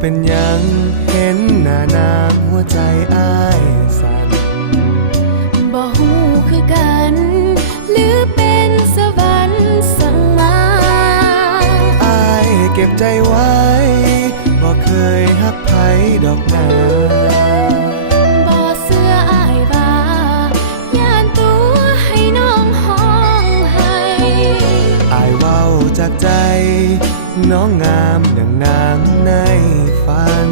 เป็นหยังเห็นหน้านางหัวใจอ้ายสั่นบ่ฮู้คือกันหรือเป็นสวรรค์สั่งมาอ้ายเก็บใจไว้บ่เคยฮักไผดอกนาบ่เชื่ออ้ายว่าย่านตัวให้น้องห้องให้อ้ายเว้าจากใจน้องงามดังนางในฝัน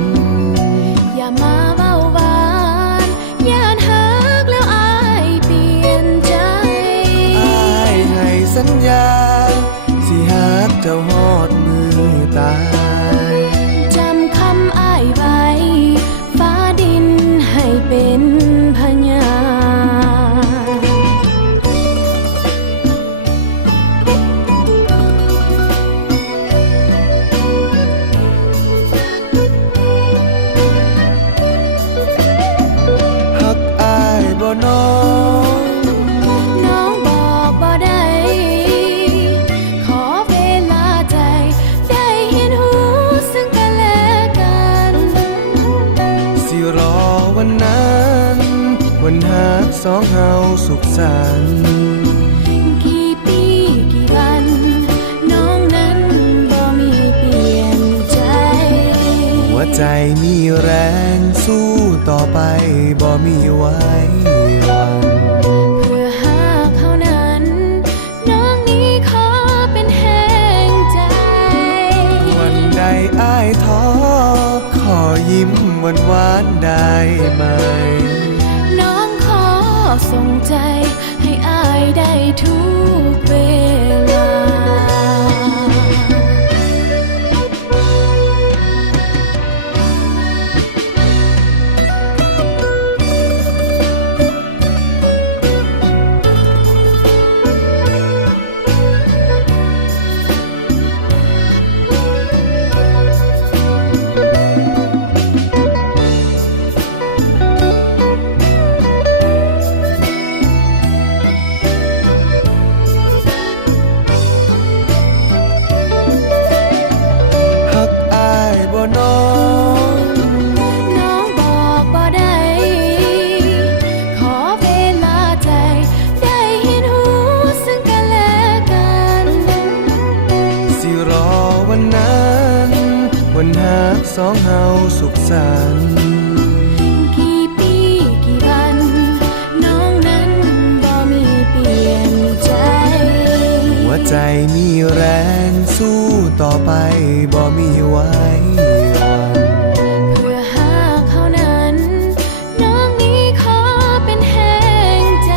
อย่ามาเว้าหวานย่านฮักแล้วอ้ายเปลี่ยนใจอ้ายให้สัญญาสิฮักเจ้าฮอดมือตายจำคำอ้ายไว้ฟ้าดินให้เป็นพยานน้องบอกบ่ได้ขอเวลาใจได้เห็นหูซึ่งกันและกันสิรอวันนั้นวันฮักสองเฮาสุขสันต์กี่ปีกี่วันน้องนั้นบ่มีเปลี่ยนใจหัวใจมีแรงสู้ต่อไปบ่มีไว้เพื่อหากเท่านั้นน้องนี้ขอเป็นแห่งใจวันใดอ้ายท้อขอยิ้มหวานๆได้ไหมน้องขอส่งใจให้อ้ายได้ทุกเวลาน้องบอกบ่ได้ขอเวลาใจได้เห็นหูซึ่งกันและกันสิรอวันนั้นวันฮักสองเฮาสุขสันต์กี่ปีกี่วันน้องนั้นบ่มีเปลี่ยนใจหัวใจมีแรงสู้ต่อไปบ่มีไว้วันเพื่อหากเท่านั้นน้องนี้ขอเป็นแห่งใจ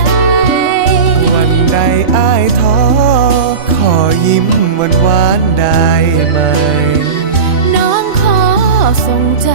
วันใดอ้ายท้อขอยิ้มหวานๆได้ไหมน้องขอส่งใจ